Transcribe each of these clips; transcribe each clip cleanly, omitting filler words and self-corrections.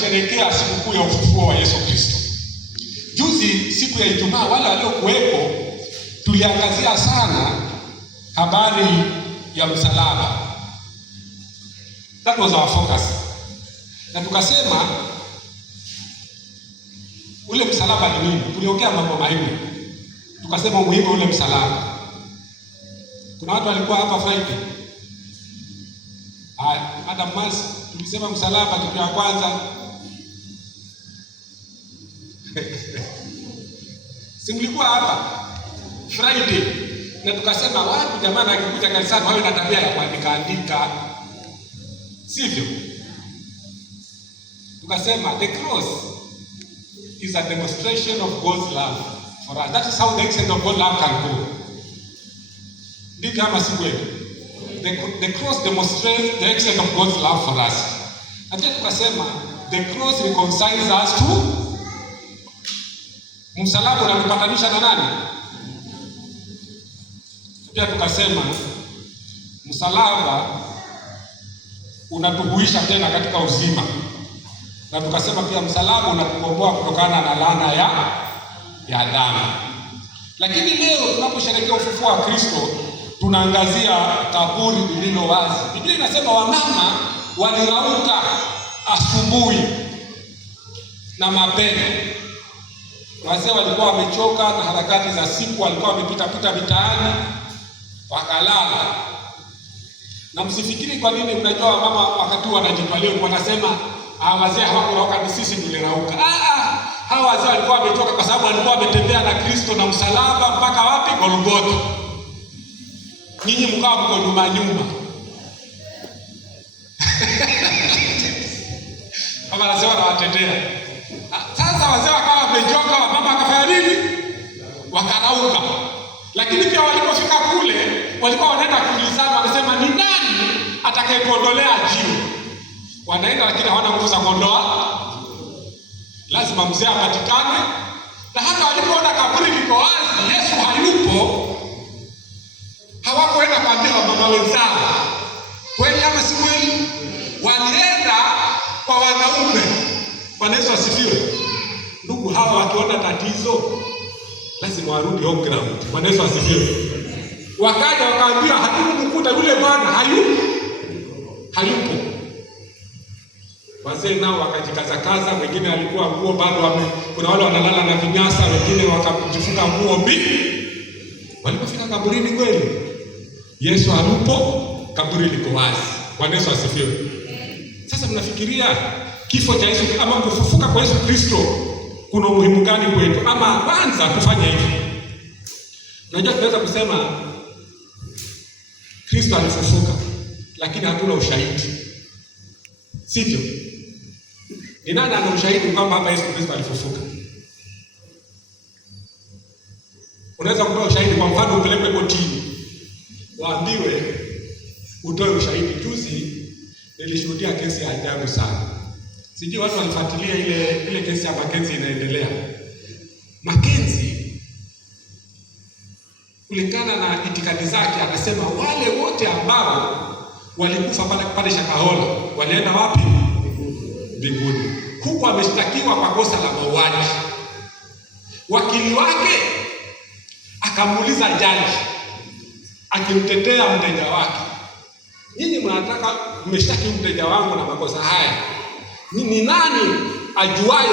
tukisherehekea sikukuu ya ufufuo wa Yesu Kristo. Juzi siku ya Ijumaa, wale waliokuwepo tuliangazia sana habari ya msalaba. That was our focus. Na tukasema ule msalaba ni nini? Tuliongea mambo manne. Tukasema umuhimu ule msalaba. Kuna watu walikuwa hapa Friday. Madam Mas, tulisema msalaba kitu ya kwanza. Si mlikuwa hapa Friday na tukasema watu jamani akikuja kanisani wawe na tabia ya kuandika. Sivyo? Tukasema the cross is a demonstration of God's love for us. That is how the extent of God's love can go. Ndio kama si kweli. The cross demonstrates the extent of God's love for us. And then tukasema the cross reconciles us to, msalaba unatupatanisha na nani? Pia tukasema msalaba unatuhuisha tena katika uzima. Na tukasema pia msalaba unatukomboa kutokana na laana ya dhambi. Lakini leo tunaposherehekea ufufuo wa Kristo, tunaangazia kaburi lililo wazi. Biblia inasema wamama walirauka asubuhi na mapema. Wazee walikuwa wamechoka na harakati za siku, walikuwa wamepita mitaani wakalala. Na msifikiri kwa nini unajua mama wakati wanajitwalia wanasema wazee hawakurauka, ni sisi tulirauka. Hawa wazee walikuwa wamechoka kwa sababu walikuwa wametembea na Kristo na msalaba mpaka wapi? Golgotha. Nyinyi mkao mko nyuma. Kama wazee wanawatetea. Sasa wazee wakawa wamechoka, mama akafanya nini? Wakarauka. Lakini pia walipofika kule, walikuwa wanaenda kuulizana, wanasema ni nani atakayekuondolea jiwe? Wanaenda lakini hawana nguvu za kuondoa. Lazima mzee apatikane. Na hata walipoona kaburi liko wazi, Yesu hayupo, hawakuenda kuambia mama wenzao. Kweli ama si kweli? Walienda kwa wanaume. Bwana Yesu asifiwe. Ndugu hawa wakiona tatizo lazima warudi home ground. Bwana Yesu asifiwe. Wakaja wakaambia hatukumkuta yule bwana, hayupo. Wazee nao wakajikaza, wengine alikuwa nguo bado kuna wale wanalala na vinyasa, wengine wakajifunga nguo mbili. Walipofika kaburini kweli Yesu hayupo, kaburi liko wazi. Bwana Yesu asifiwe. Sasa mnafikiria kifo cha Yesu ama kufufuka kwa Yesu Kristo kuna umuhimu gani kwetu? Ama kwanza kufanya hivi. Unajua tunaweza kusema Kristo alifufuka, lakini hatuna ushahidi. Sivyo? Ni nani ana ushahidi kwamba hapa Yesu Kristo alifufuka? Unaweza kutoa ushahidi, kwa mfano upelekwe kotini, waambiwe utoe ushahidi. Juzi nilishuhudia kesi ya ajabu sana. Sijui watu walifuatilia ile kesi ya Mackenzie inaendelea. Mackenzie kulingana na itikadi zake akasema wale wote ambao walikufa pale Shakahola walienda wapi? Mbinguni. Huku ameshtakiwa kwa kosa la mauaji. Wakili wake akamuuliza jaji akimtetea mteja wake, nyinyi mnataka mmeshtaki mteja wangu na makosa haya, ni nani ajuaye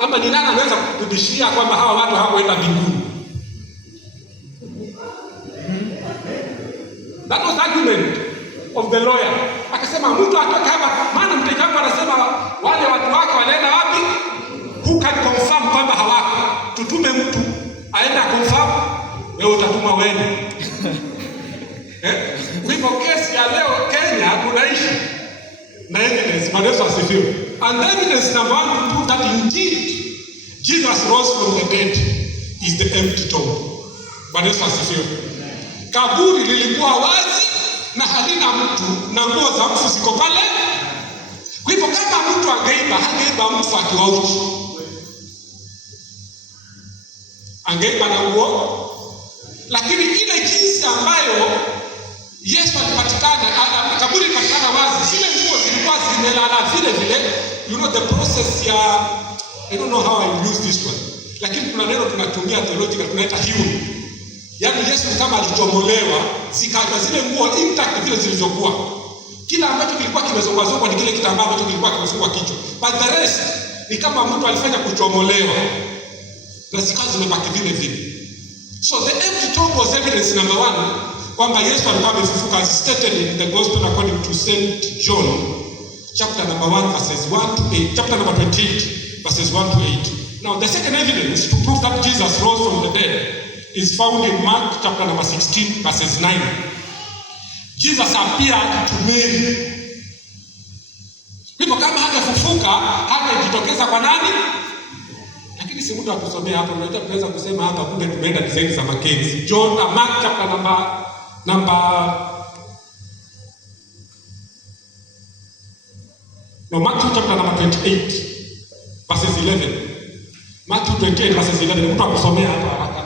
ama ni nani anaweza kutudishia kwamba hawa watu hawakwenda mbinguni? That was the argument of the lawyer. Akasema mtu atoke hapa, maana mteja wangu anasema wale watu wake wanaenda wapi? Who can confirm kwamba hawako? Tutume mtu aenda confirm, wewe utatuma wewe. Kwa hivyo kesi ya leo Kenya tunaishi na evidence. Yesu asifiwe. And the evidence number one to prove that indeed Jesus rose from the dead is the empty tomb. Yesu asifiwe. Kaburi lilikuwa wazi na halina mtu na nguo za mfu ziko pale. Kwa hivyo kama mtu angeiba mfu akiwa uchi, angeiba na nguo. Lakini ile jinsi ambayo Yesu alipatikana, kaburi lilipatikana wazi, zile nguo zilikuwa zimelala vile vile, you know the process ya, I don't know how I use this one, lakini kuna neno tunatumia theological tunaita healing. Yaani Yesu kama alichomolewa, zikaja zile nguo intact vile zilizokuwa. Kila ambacho kilikuwa kimezongwazongwa ni kile kitambaa ambacho kilikuwa kimefungwa kichwa. But the rest ni kama mtu alifanya kuchomolewa. Na zikawa zimebaki vile vile. So the empty tomb was evidence number 1 kwamba Yesu alikuwa amefufuka, as stated in the gospel according to St. John chapter number 1 verses 1 to 8, chapter number 28 verses 1 to 8. Now the second evidence to prove that Jesus rose from the dead is found in Mark chapter number 16 verses 9. Jesus appeared to Mary. Hivyo kama hajafufuka, hajajitokeza kwa nani? Lakini si mtu atusomea hapo, unajua tunaweza kusema hapa kumbe tumeenda design za Mackenzie. John Mark chapter Matthew chapter number 28 verses 11. Matthew 28 verses 11. Mtu akusomea hapa haraka.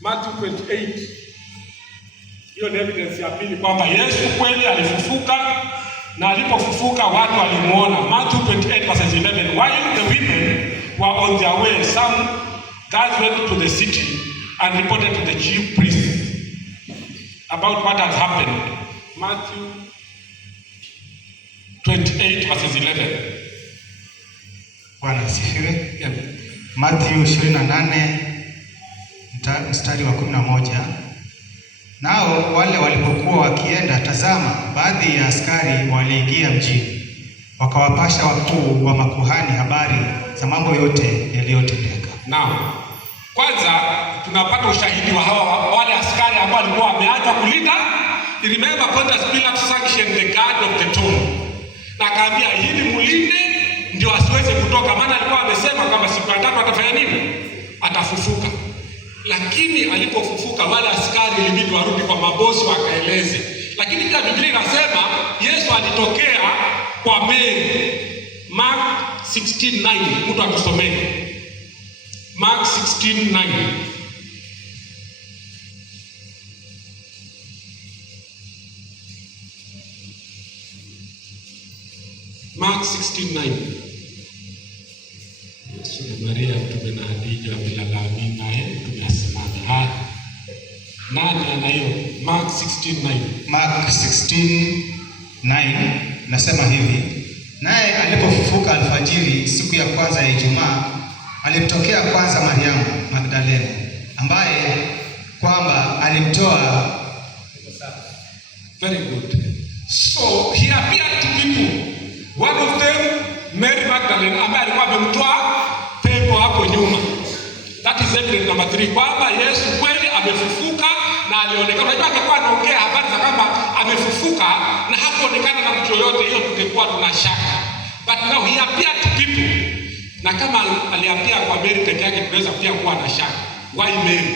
Matthew 28. Hiyo ni evidence ya pili kwamba Yesu kweli alifufuka, na alipofufuka watu walimuona. Matthew 28 verses 11. While the women were on their way, some guys went to the city and reported to the chief priests about what had happened. Matthew 28 verses 11. Bwana asifiwe. Yeah. Matthew 28 mstari wa 11. Nao wale walipokuwa wakienda, tazama, baadhi ya askari waliingia mjini, wakawapasha wakuu wa makuhani habari za mambo yote yaliyotendeka. Now, kwanza tunapata ushahidi wa hawa wale askari ambao walikuwa wameacha kulinda. Remember, Pontius Pilate sanctioned the guard of the tomb. Na akaambia hili mulinde ndio asiweze kutoka, maana alikuwa amesema kwamba siku ya 3 atafanya nini? Atafufuka. Lakini alipofufuka wale askari ilibidi warudi kwa mabosi wakaeleze. Lakini pia Biblia inasema Yesu alitokea kwa Mary. Mark 16:9. Mtu atusomee. Mark 16:9. Mark 16:9. Yesu na Maria mtume na Hadija wamelalami naye tumeasemana. Nani ana hiyo? Mark 16:9. Mark 16:9 nasema hivi: naye alipofufuka alfajiri siku ya kwanza ya Ijumaa, alimtokea kwanza Mariamu Magdalene, ambaye kwamba alimtoa. Very good. So he appeared to people. One of them, Mary Magdalene, ambaye alikuwa amemtoa pepo hapo nyuma. That is evidence number 3 kwamba Yesu kweli amefufuka na alionekana. Unajua angekuwa anaongea habari za kwamba amefufuka na hakuonekana na mtu yoyote, hiyo tungekuwa tunashaka. But now he appeared to people. Na kama aliapia kwa Mary peke yake tunaweza pia kuwa na shaka. Why Mary?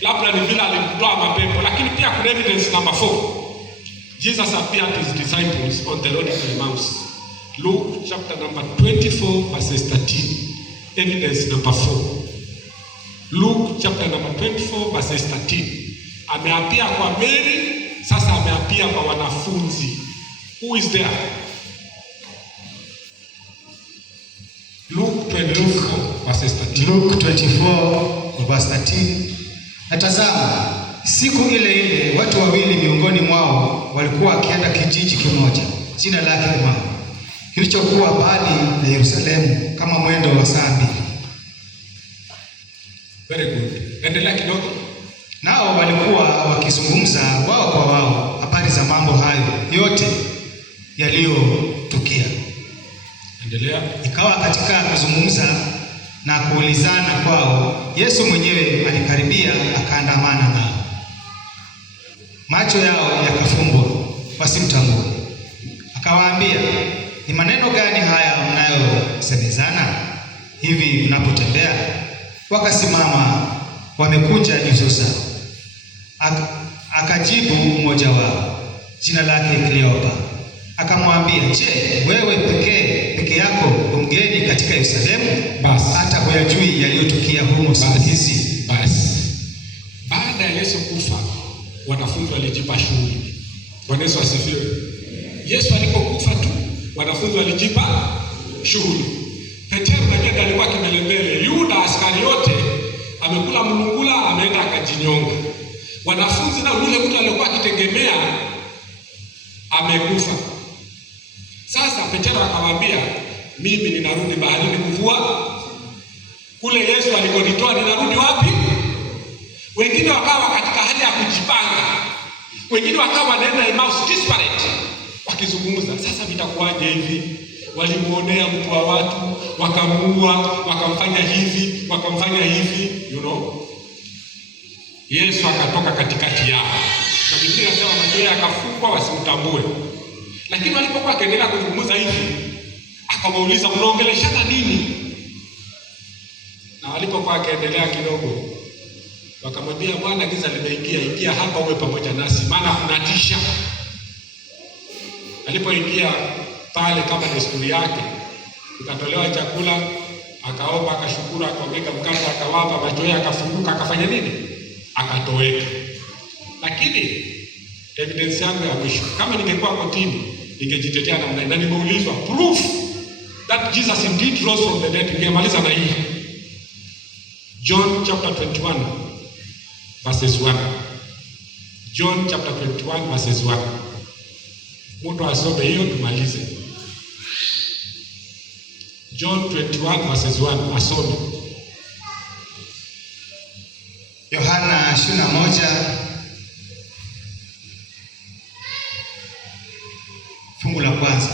Labda ni vile alimtoa mapepo. Lakini pia kuna evidence number 4. Jesus appeared to his disciples on the road to Emmaus. Luke chapter number 24 verses 13. Evidence number 4. Luke chapter number 24 verses 13. Ameapia kwa Mary, sasa ameapia kwa wanafunzi. Who is there? Luke 24 verses 13. Luke 24 verse 13. Na tazama, siku ile ile watu wawili miongoni mwao walikuwa wakienda kijiji kimoja, jina lake Emau, kilichokuwa mbali na Yerusalemu kama mwendo wa saa 2. Very good. Endelea kidogo. Nao walikuwa wakizungumza wao kwa wao habari za mambo hayo yote yaliyotukia. Endelea. Ikawa katika kuzungumza na kuulizana kwao, Yesu mwenyewe alikaribia akaandamana nao. Macho yao yakafumbwa wasimtambue. Akawaambia, ni maneno gani haya mnayosemezana hivi mnapotembea? Wakasimama wamekunja nyuso zao. Akajibu mmoja wao, jina lake Kleopa, akamwambia, je, wewe peke yako mgeni katika Yerusalemu, hata huyajui yaliyotukia humo siku hizi? Basi baada ya Yesu kufa, wanafunzi walijipa shughuli. Bwana Yesu asifiwe. Yesu alipokufa tu Wanafunzi walijipa shughuli. Petero na Jeda alikuwa kimbelembele. Yuda Iskariote amekula mlungula, ameenda akajinyonga. Wanafunzi na yule mtu aliyekuwa akitegemea amekufa. Sasa Petero akamwambia, mimi ninarudi baharini kuvua. Kule Yesu alikonitoa ninarudi wapi? Wengine wakawa katika hali ya kujipanga. Wengine wakawa wanaenda Emmaus disparate wakizungumza, sasa vitakuwaje hivi? Walimuonea mtu wa watu, wakamuua, wakamfanya hivi, wakamfanya hivi, Yesu akatoka katikati yao. Na Biblia inasema macho yake akafungwa wasimtambue. Lakini walipokuwa akaendelea kuzungumza hivi, akamwauliza, mnaongeleshana nini? Na walipokuwa akaendelea kidogo, wakamwambia, Bwana, giza limeingia, ingia hapa uwe pamoja nasi, maana kunatisha. Alipoingia pale, kama desturi yake, ukatolewa chakula, akaomba, akashukuru, akaongeza mkate, akawapa, macho yake akafunguka, akafanya nini? Akatoweka. Lakini evidence yangu ya mwisho, kama ningekuwa kotini, ningejitetea namna hii, na nimeulizwa proof that Jesus indeed rose from the dead, ningemaliza na hii. John chapter 21 verses 1. John chapter 21 verses 1. Mtu asome hiyo tumalize. John 21 verses 1 asome. Yohana 21 fungu la kwanza.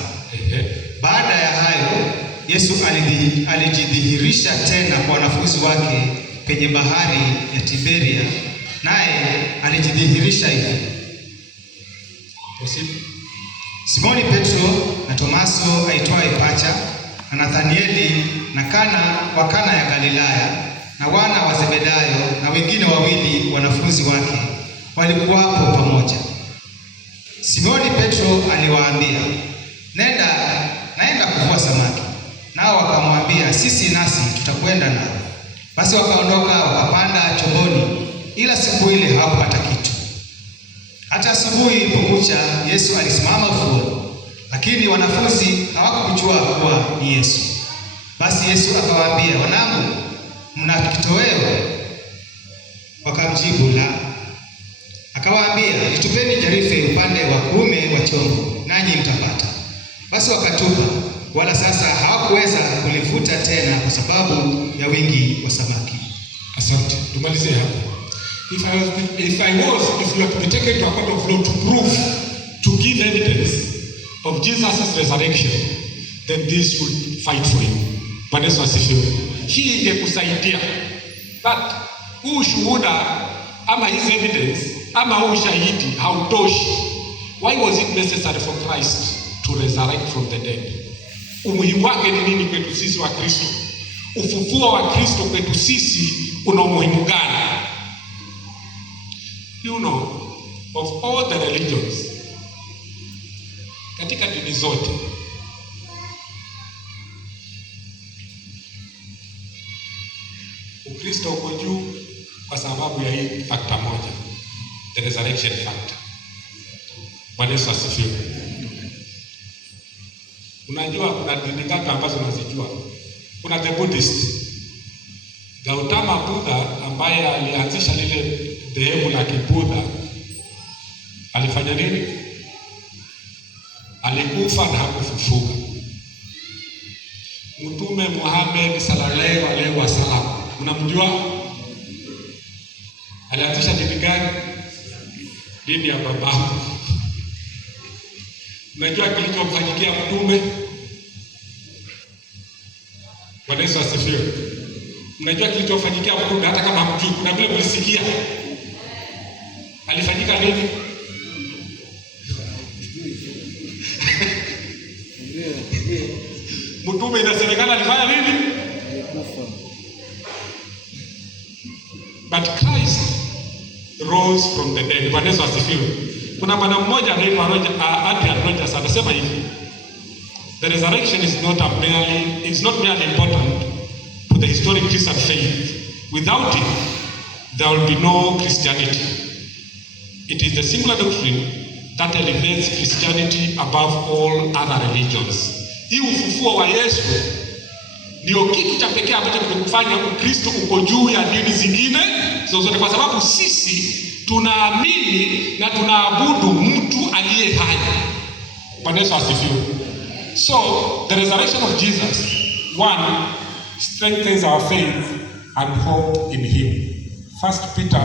Baada ya hayo Yesu alijidhihirisha tena kwa wanafunzi wake penye bahari ya Tiberia, naye alijidhihirisha hivi: Simoni Petro na Tomaso aitwaye Pacha na Nathanieli na wa Kana ya Galilaya na wana wa Zebedayo na wengine wawili wanafunzi wake walikuwapo pamoja. Simoni Petro aliwaambia, naenda kuvua samaki. Nao wakamwambia, sisi nasi tutakwenda nao. Basi wakaondoka wakapanda chomboni, ila siku ile hawakupata kitu. Hata asubuhi ilipokucha, Yesu alisimama ufuoni, lakini wanafunzi hawakujua kuwa ni Yesu. Basi Yesu akawaambia, wanangu, mna kitoweo? Wakamjibu, la. Akawaambia, litupeni jarife upande wa kuume wa chombo, nanyi mtapata. Basi wakatupa, wala sasa hawakuweza kulivuta tena kwa sababu ya wingi wa samaki. Asante. Tumalize hapo. If you have to be taken to a court of law to prove, to give evidence of Jesus' resurrection, then this will fight for you. Bwana Yesu asifiwe. Hii ingekusaidia. But huu shuhuda ama his evidence ama huu shahidi hautoshi. Why was it necessary for Christ to resurrect from the dead? Umuhimu wake ni nini kwetu sisi wa Kristo? Ufufuo wa Kristo kwetu sisi una umuhimu gani? You know, of all the religions, katika dini zote, Ukristo uko juu kwa sababu ya hii factor moja, the resurrection factor. Bwana Yesu asifiwe. Unajua kuna dini ngapi ambazo unazijua? Kuna the Buddhist. Gautama Buddha ambaye alianzisha lile dhehebu la Kibudha alifanya nini? Alikufa na hakufufuka. Mtume Muhammad sallallahu alaihi wasallam, unamjua? Alianzisha dini gani? Dini ya babahu. Unajua kilichomfanyikia mtume? Bwana Yesu asifiwe. Unajua kilichofanyikia mtume hata kama hamjui, kuna vile mlisikia. Alifanyika nini? Mtume inasemekana alifanya nini? But Christ rose from the dead. Bwana Yesu asifiwe. Kuna bwana mmoja anaitwa Adrian Rogers anasema hivi: the resurrection is not merely important to the historic Christian faith. Without it, there will be no Christianity. It is the singular doctrine that elevates Christianity above all other religions. Hii ufufuo wa Yesu ndio kitu cha pekee ambacho kimekufanya Ukristo uko juu ya dini zingine zozote, kwa sababu sisi tunaamini na tunaabudu mtu aliye hai. Bwana Yesu asifiwe. So the resurrection of Jesus, one, strengthens our faith and hope in him. 1 Peter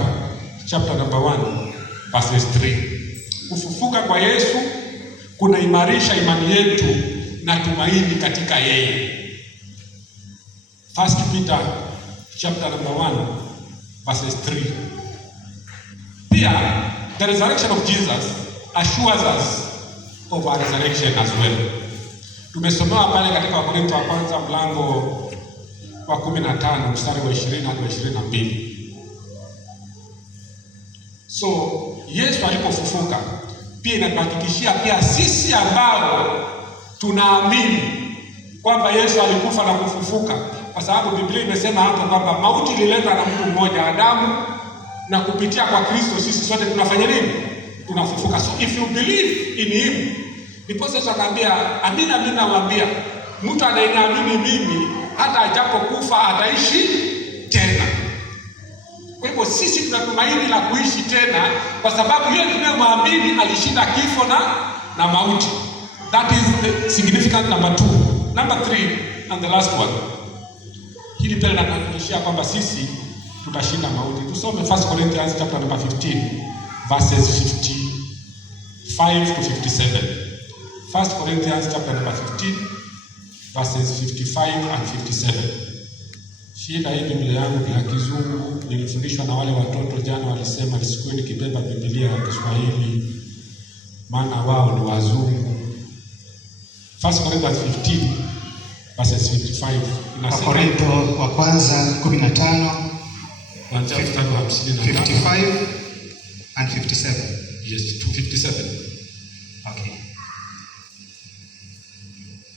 chapter number 1 verses 3. Kufufuka kwa Yesu kunaimarisha imani yetu na tumaini katika yeye. 1 Peter chapter number 1 verses 3. Pia, the resurrection of Jesus assures us of our resurrection as well. Tumesomewa pale katika Wakorintho wa kwanza mlango wa 15 mstari wa 20 hadi 22. So, Yesu alipofufuka pia inatuhakikishia pia sisi ambao tunaamini kwamba Yesu alikufa na kufufuka, kwa sababu Biblia imesema hapo kwamba mauti ililetwa na mtu mmoja, Adamu, na kupitia kwa Kristo sisi sote tunafanya nini? Tunafufuka. So if you believe in him, ndipo sasa akaambia, amina amina nawaambia, mtu anayeamini mimi hata ajapokufa ataishi tena. Kwa hivyo sisi tunatumaini la kuishi tena kwa sababu yeye tunayemwamini alishinda kifo na mauti. That is the significant number 2. Number 3 and the last one. Hili pia linatuhakikishia kwamba sisi tutashinda mauti. Tusome 1 Corinthians chapter number 15 verses 55 to 57. 1 Corinthians chapter number 15 verses 55 and 57. Shida hii Biblia yangu ni ya Kizungu, nilifundishwa na wale watoto jana, walisema nisikuwe nikibeba Biblia ya Kiswahili maana wao ni wazungu. 1 Corinthians 15 verses 55 inasema, Korintho wa kwanza 15 55 and 57. Yes, 257. Okay.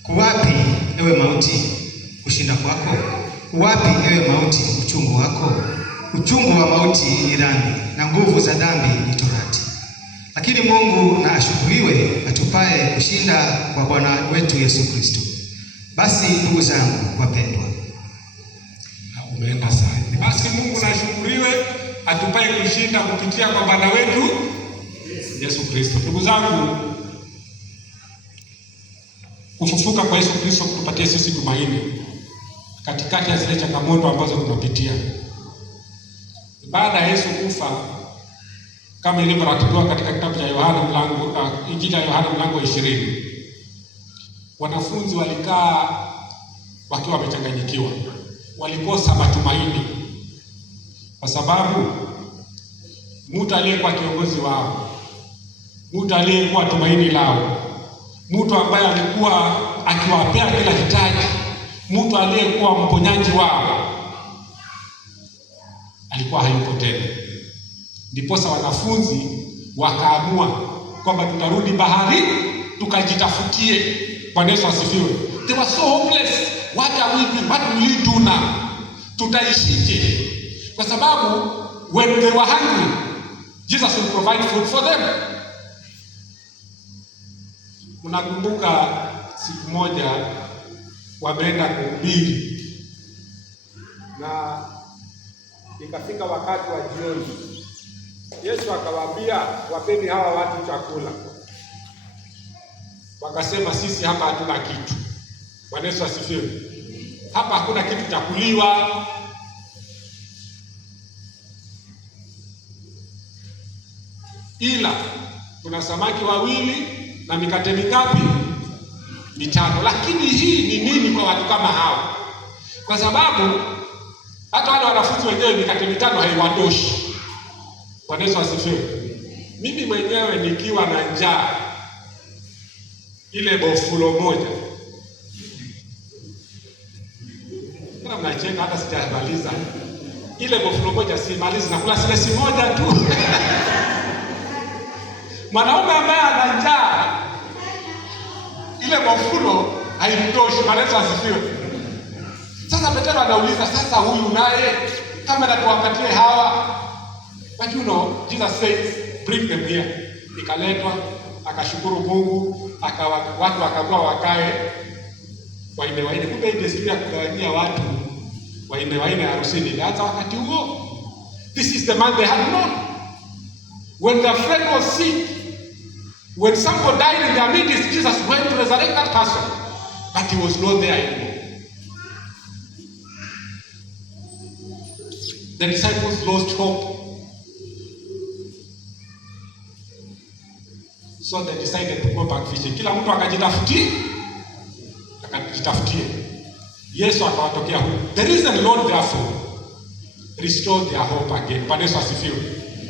Kuwapi ewe mauti kushinda kwako? Wapi ewe mauti uchungu wako? Uchungu wa mauti ni dhambi, na nguvu za dhambi ni torati. Lakini Mungu na ashukuriwe atupaye kushinda kwa Bwana wetu Yesu Kristo. Basi ndugu zangu wapendwa, umeenda sana. Basi Mungu na ashukuriwe atupaye kushinda kupitia kwa Bwana wetu Yesu Kristo. Ndugu zangu, kufufuka kwa Yesu Kristo kutupatia sisi tumaini katikati ya zile changamoto ambazo tunapitia. Baada ya Yesu kufa, kama ilivyoratibiwa katika kitabu cha Yohana Injili ya Yohana mlango 20, wanafunzi walikaa wakiwa wamechanganyikiwa, walikosa matumaini, kwa sababu mtu aliyekuwa kiongozi wao, mtu aliyekuwa tumaini lao, mtu ambaye alikuwa akiwapea kila hitaji, mtu aliyekuwa mponyaji wao, alikuwa hayupo tena. Ndiposa wanafunzi wakaamua kwamba tutarudi bahari tukajitafutie. Bwana Yesu asifiwe. They were so hopeless. What are we doing? What will we do now? Tutaishije? Kwa sababu when they were hungry, Jesus will provide food for them. Unakumbuka siku moja wameenda kuhubiri na ikafika wakati wa jioni. Yesu akawaambia, wapeni hawa watu chakula. Wakasema, sisi hapa hatuna kitu. Bwana Yesu asifiwe. Hapa hakuna kitu cha kuliwa. Ila kuna samaki 2 na mikate mingapi? 5. Lakini hii ni nini kwa watu kama hao? Kwa sababu hata wale wanafunzi wenyewe mikate 5 haiwatoshi. Bwana Yesu asifiwe. Mimi mwenyewe nikiwa na njaa, ile bofulo moja, kama mnacheka hata sijamaliza, ile bofulo moja simalizi, nakula silesi moja tu. Mwanaume ambaye ana njaa, ile bofulo haimtoshi. Bwana Yesu asifiwe. Sasa Petro anauliza, sasa huyu naye kama natuwakatie hawa? But you know, Jesus says, bring them here. Ikaletwa, akashukuru Mungu, watu wakakuwa wakae waine. Kumbe hii desturi ya kugawanyia watu waine harusini ilianza wakati huo. This is the man they had known. When their friend was sick, when someone died in their midst, Jesus went to resurrect that person, but he was not there anymore. The disciples lost hope, so they decided to go back fishing. Kila mtu akajitafutie. Yesu akawatokea huko. The reason Lord therefore restored their hope again. Bwana Yesu asifiwe.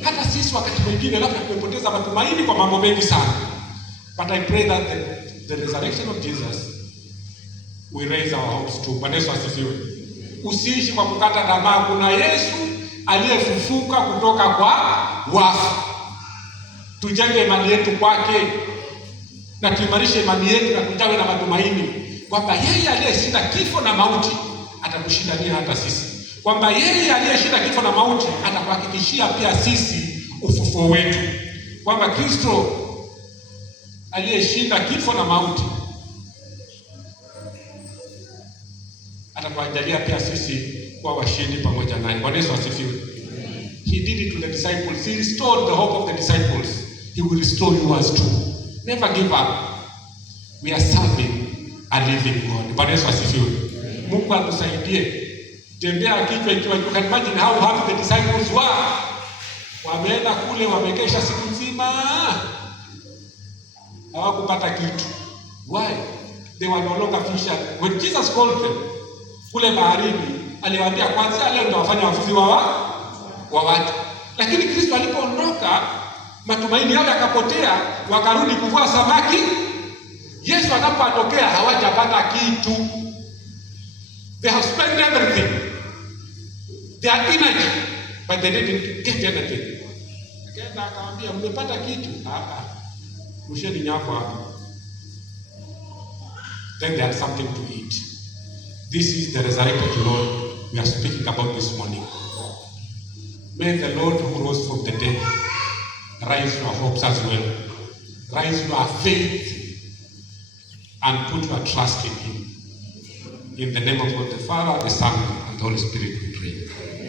Hata sisi wakati mwingine labda tumepoteza matumaini kwa mambo mengi sana. But I pray that the resurrection of Jesus will raise our hopes too. Bwana Yesu asifiwe. Usiishi kwa kukata tamaa. Kuna Yesu aliyefufuka kutoka kwa wafu. Tujenge imani yetu kwake na tuimarishe imani yetu na tujawe na matumaini kwamba yeye aliyeshinda kifo na mauti atakushindania hata sisi. Kwamba yeye aliyeshinda kifo na mauti atakuhakikishia pia sisi ufufuo wetu. Kwamba Kristo aliyeshinda kifo na mauti atakujalia pia sisi kuwa washindi pamoja naye. Bwana Yesu asifiwe. He did it to the disciples. He restored the hope of the disciples. He will restore yours too. Never give up. We are serving a living God. Bwana Yesu asifiwe. Mungu atusaidie. Tembea kichwa ikiwa you can imagine how happy the disciples were. Wameenda kule wamekesha siku nzima. Hawakupata kitu. Why? They were no longer fishers. When Jesus called them kule baharini, aliwaambia kwanza leo ndio wafanya wavuvi wa watu. Lakini Kristo alipoondoka, matumaini yao yakapotea, wakarudi kuvua samaki. Yesu anapotokea hawajapata kitu. They have spent everything, their energy, but they didn't get anything. Akaenda akamwambia, mmepata kitu? Rusheni nyavu hapa. Then they had something to eat. This is the resurrected Lord we are speaking about this morning. May the Lord who rose from the dead rise your hopes as well. Rise your faith and put your trust in Him. In the name of God the Father, the Son, and the Holy Spirit we pray.